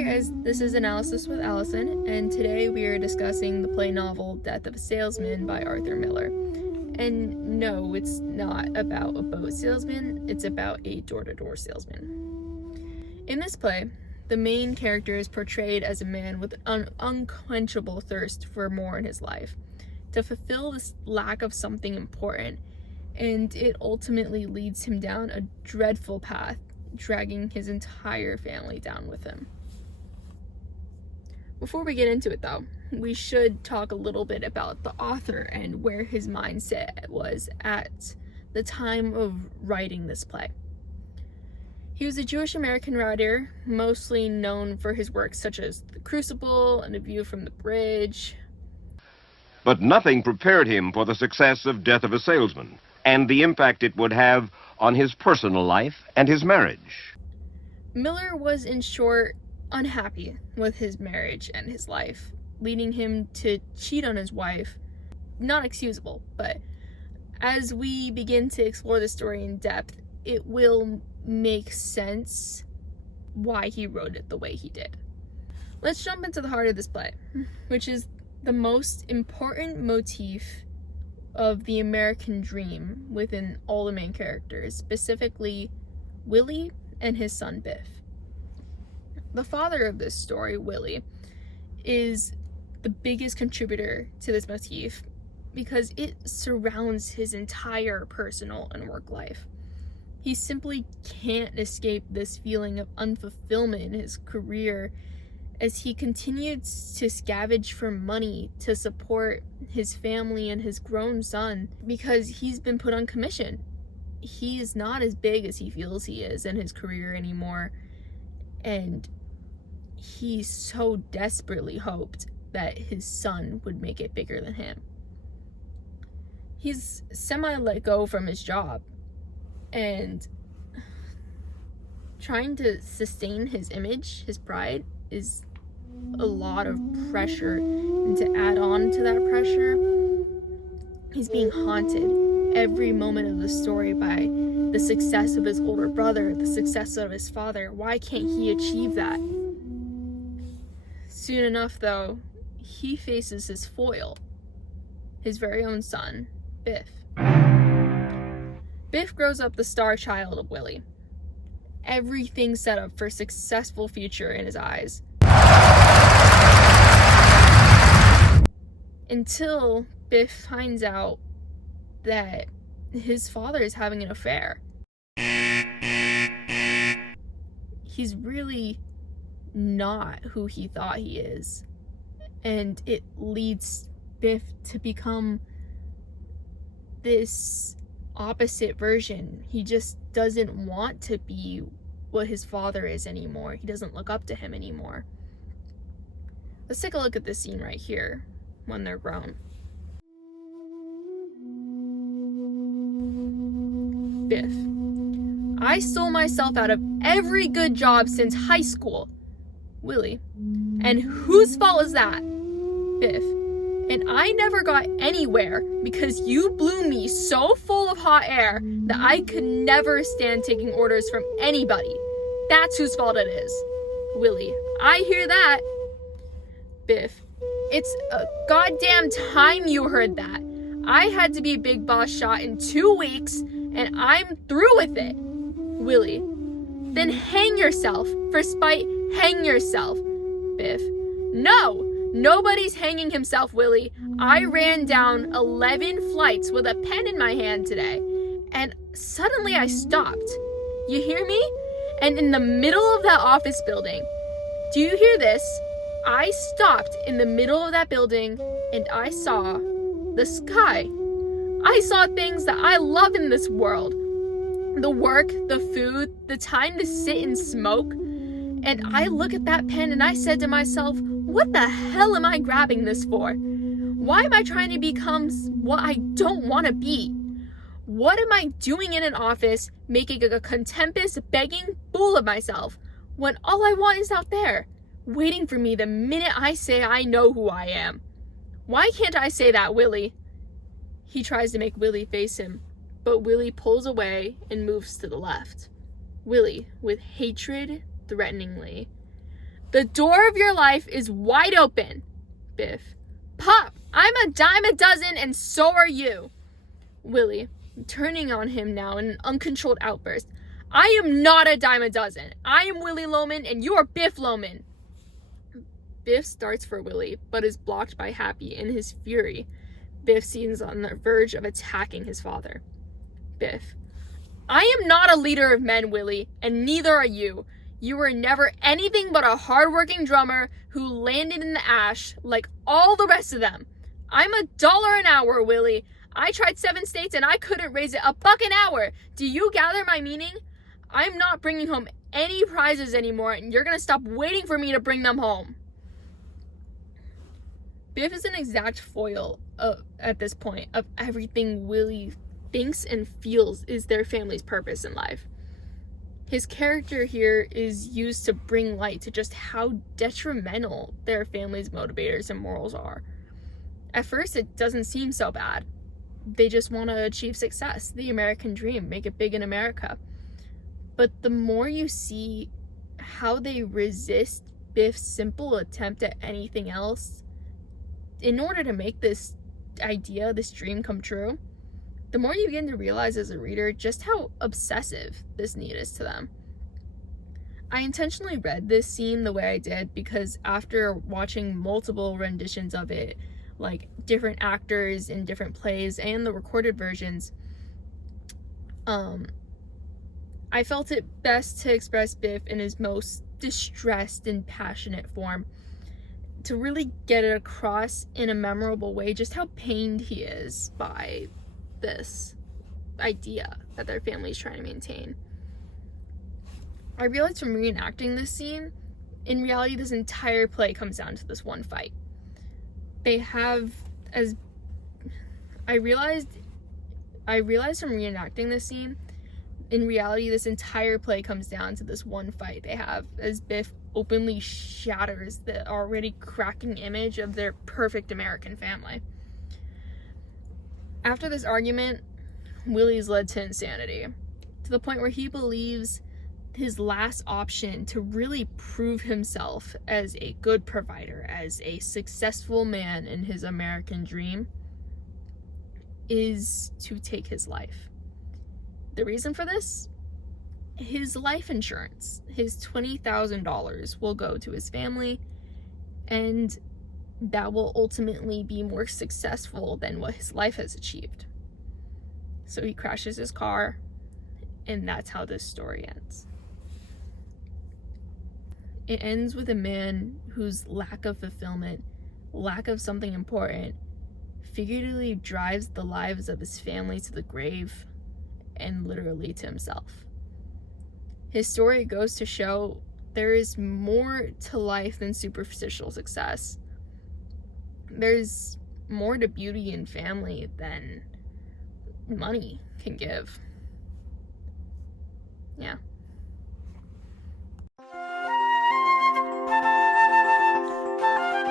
Hi guys, this is Analysis with Allison, and today we are discussing the play novel Death of a Salesman by Arthur Miller. And no, it's not about a boat salesman, it's about a door-to-door salesman. In this play, the main character is portrayed as a man with an unquenchable thirst for more in his life, to fulfill this lack of something important, and it ultimately leads him down a dreadful path, dragging his entire family down with him. Before we get into it though, we should talk a little bit about the author and where his mindset was at the time of writing this play. He was a Jewish American writer, mostly known for his works such as The Crucible and A View from the Bridge. But nothing prepared him for the success of Death of a Salesman and the impact it would have on his personal life and his marriage. Miller was, in short, unhappy with his marriage and his life, leading him to cheat on his wife. Not excusable, but as we begin to explore the story in depth, it will make sense why he wrote it the way he did. Let's jump into the heart of this play, which is the most important motif of the American dream within all the main characters, specifically Willie and his son Biff. The father of this story, Willie, is the biggest contributor to this motif because it surrounds his entire personal and work life. He simply can't escape this feeling of unfulfillment in his career as he continues to scavenge for money to support his family and his grown son because he's been put on commission. He is not as big as he feels he is in his career anymore, and he so desperately hoped that his son would make it bigger than him. He's semi-let go from his job, and trying to sustain his image, his pride, is a lot of pressure, and to add on to that pressure, he's being haunted every moment of the story by the success of his older brother, the success of his father. Why can't he achieve that? Soon enough, though, he faces his foil, his very own son, Biff. Biff grows up the star child of Willie. Everything set up for a successful future in his eyes. Until Biff finds out that his father is having an affair. He's really not who he thought he is. And it leads Biff to become this opposite version. He just doesn't want to be what his father is anymore. He doesn't look up to him anymore. Let's take a look at this scene right here when they're grown. Biff: I stole myself out of every good job since high school. Willie: and whose fault is that? Biff: and I never got anywhere because you blew me so full of hot air that I could never stand taking orders from anybody. That's whose fault it is. Willie: I hear that. Biff: it's a goddamn time you heard that. I had to be Big Boss shot in 2 weeks, and I'm through with it. Willie: then hang yourself. For spite, hang yourself. Biff: no, nobody's hanging himself, Willie. I ran down 11 flights with a pen in my hand today, and suddenly I stopped. You hear me? And in the middle of that office building, do you hear this? I stopped in the middle of that building and I saw the sky. I saw things that I love in this world. The work, the food, the time to sit and smoke. And I look at that pen and I said to myself, what the hell am I grabbing this for? Why am I trying to become what I don't want to be? What am I doing in an office making a contemptuous, begging fool of myself when all I want is out there, waiting for me the minute I say I know who I am? Why can't I say that, Willie? He tries to make Willie face him, but Willie pulls away and moves to the left. Willie, with hatred, threateningly. The door of your life is wide open. Biff. Pop, I'm a dime a dozen and so are you. Willie, turning on him now in an uncontrolled outburst. I am not a dime a dozen. I am Willie Loman and you are Biff Loman. Biff starts for Willie, but is blocked by Happy in his fury. Biff seems on the verge of attacking his father. Biff. I am not a leader of men, Willie, and neither are you. You were never anything but a hard-working drummer who landed in the ash like all the rest of them. I'm $1 an hour, Willie. I tried 7 states and I couldn't raise it $1 an hour. Do you gather my meaning? I'm not bringing home any prizes anymore, and you're going to stop waiting for me to bring them home. Biff is an exact foil at this point of everything Willie thinks and feels is their family's purpose in life. His character here is used to bring light to just how detrimental their family's motivators and morals are. At first, it doesn't seem so bad. They just want to achieve success, the American dream, make it big in America. But the more you see how they resist Biff's simple attempt at anything else in order to make this idea, this dream come true, the more you begin to realize as a reader just how obsessive this need is to them. I intentionally read this scene the way I did because after watching multiple renditions of it, like different actors in different plays and the recorded versions, I felt it best to express Biff in his most distressed and passionate form, to really get it across in a memorable way just how pained he is by this idea that their family is trying to maintain. I realized from reenacting this scene, in reality, this entire play comes down to this one fight. They have, as I realized from reenacting this scene, in reality, this entire play comes down to this one fight they have as Biff openly shatters the already cracking image of their perfect American family. After this argument, Willie's led to insanity, to the point where he believes his last option to really prove himself as a good provider, as a successful man in his American dream, is to take his life. The reason for this? His life insurance, his $20,000 will go to his family, and that will ultimately be more successful than what his life has achieved. So he crashes his car, and that's how this story ends. It ends with a man whose lack of fulfillment, lack of something important, figuratively drives the lives of his family to the grave, and literally to himself. His story goes to show there is more to life than superficial success. There's more to beauty and family than money can give. Yeah.